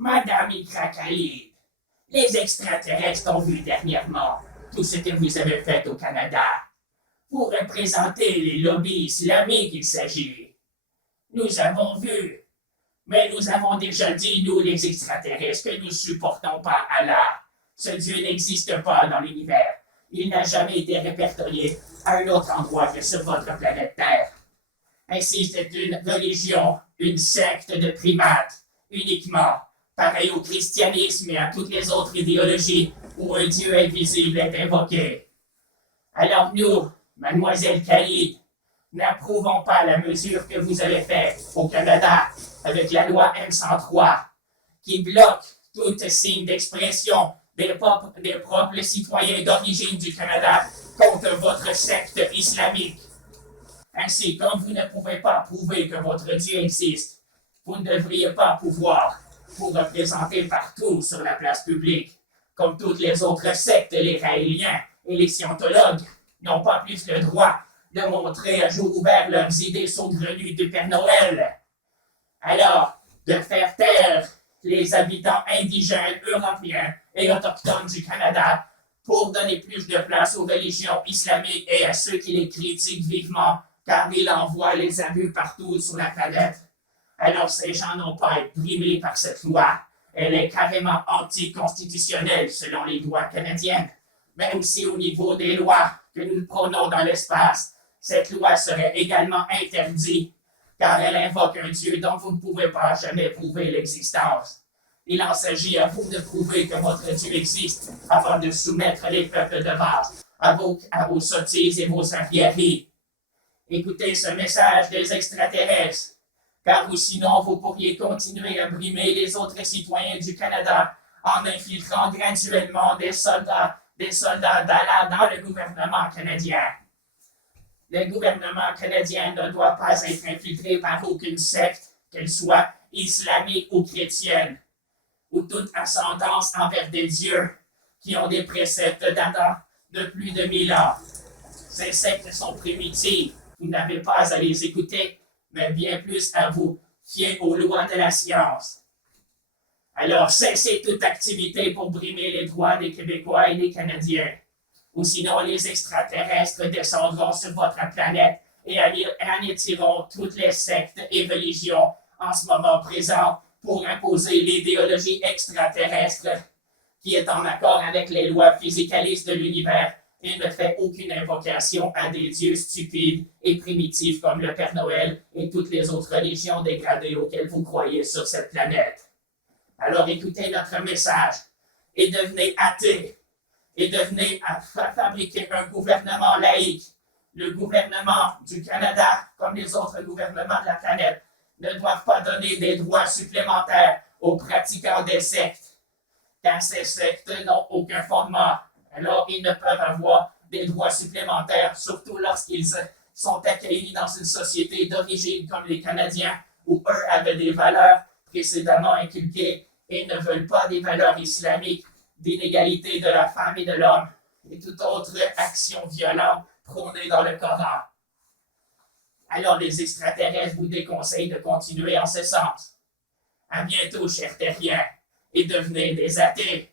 Madame Ikrakali, les extraterrestres ont vu dernièrement tout ce que vous avez fait au Canada. Vous représentez les lobbies islamiques, il s'agit. Nous avons vu, mais nous avons déjà dit, nous les extraterrestres, que nous ne supportons pas Allah. Ce Dieu n'existe pas dans l'univers. Il n'a jamais été répertorié à un autre endroit que sur votre planète Terre. Ainsi, c'est une religion, une secte de primates, uniquement, pareil au christianisme et à toutes les autres idéologies où un Dieu invisible est invoqué. Alors nous, Mademoiselle Khalid, n'approuvons pas la mesure que vous avez faite au Canada avec la loi M103 qui bloque tout signe d'expression des propres citoyens d'origine du Canada contre votre secte islamique. Ainsi, comme vous ne pouvez pas prouver que votre Dieu existe, vous ne devriez pas pouvoir vous représenter partout sur la place publique, comme toutes les autres sectes, les raéliens et les scientologues n'ont pas plus le droit de montrer à jour ouvert leurs idées saugrenues du Père Noël. Alors, de faire taire les habitants indigènes, européens et autochtones du Canada pour donner plus de place aux religions islamiques et à ceux qui les critiquent vivement, car ils envoient les abus partout sur la planète. Alors ces gens n'ont pas à être brimés par cette loi. Elle est carrément anticonstitutionnelle selon les lois canadiennes. Même si au niveau des lois que nous prônons dans l'espace, cette loi serait également interdite, car elle invoque un Dieu dont vous ne pouvez pas jamais prouver l'existence. Il en s'agit à vous de prouver que votre Dieu existe afin de soumettre les peuples de base à vos sottises et vos arriéries. Écoutez ce message des extraterrestres, car sinon vous pourriez continuer à brimer les autres citoyens du Canada en infiltrant graduellement des soldats d'Allah dans le gouvernement canadien. Le gouvernement canadien ne doit pas être infiltré par aucune secte, qu'elle soit islamique ou chrétienne, ou toute ascendance envers des dieux qui ont des préceptes datant de plus de 1000 ans. Ces sectes sont primitives, vous n'avez pas à les écouter, mais bien plus à vous fier aux lois de la science. Alors cessez toute activité pour brimer les droits des Québécois et des Canadiens, ou sinon les extraterrestres descendront sur votre planète et anéantiront toutes les sectes et religions en ce moment présent pour imposer l'idéologie extraterrestre qui est en accord avec les lois physicalistes de l'univers et ne fait aucune invocation à des dieux stupides et primitifs comme le Père Noël et toutes les autres religions dégradées auxquelles vous croyez sur cette planète. Alors écoutez notre message et devenez athées et devenez à fabriquer un gouvernement laïque. Le gouvernement du Canada, comme les autres gouvernements de la planète, ne doivent pas donner des droits supplémentaires aux pratiquants des sectes, car ces sectes n'ont aucun fondement. Alors, ils ne peuvent avoir des droits supplémentaires, surtout lorsqu'ils sont accueillis dans une société d'origine comme les Canadiens, où eux avaient des valeurs précédemment inculquées et ne veulent pas des valeurs islamiques d'inégalité de la femme et de l'homme et toute autre action violente prônée dans le Coran. Alors, les extraterrestres vous déconseillent de continuer en ce sens. À bientôt, chers terriens, et devenez des athées.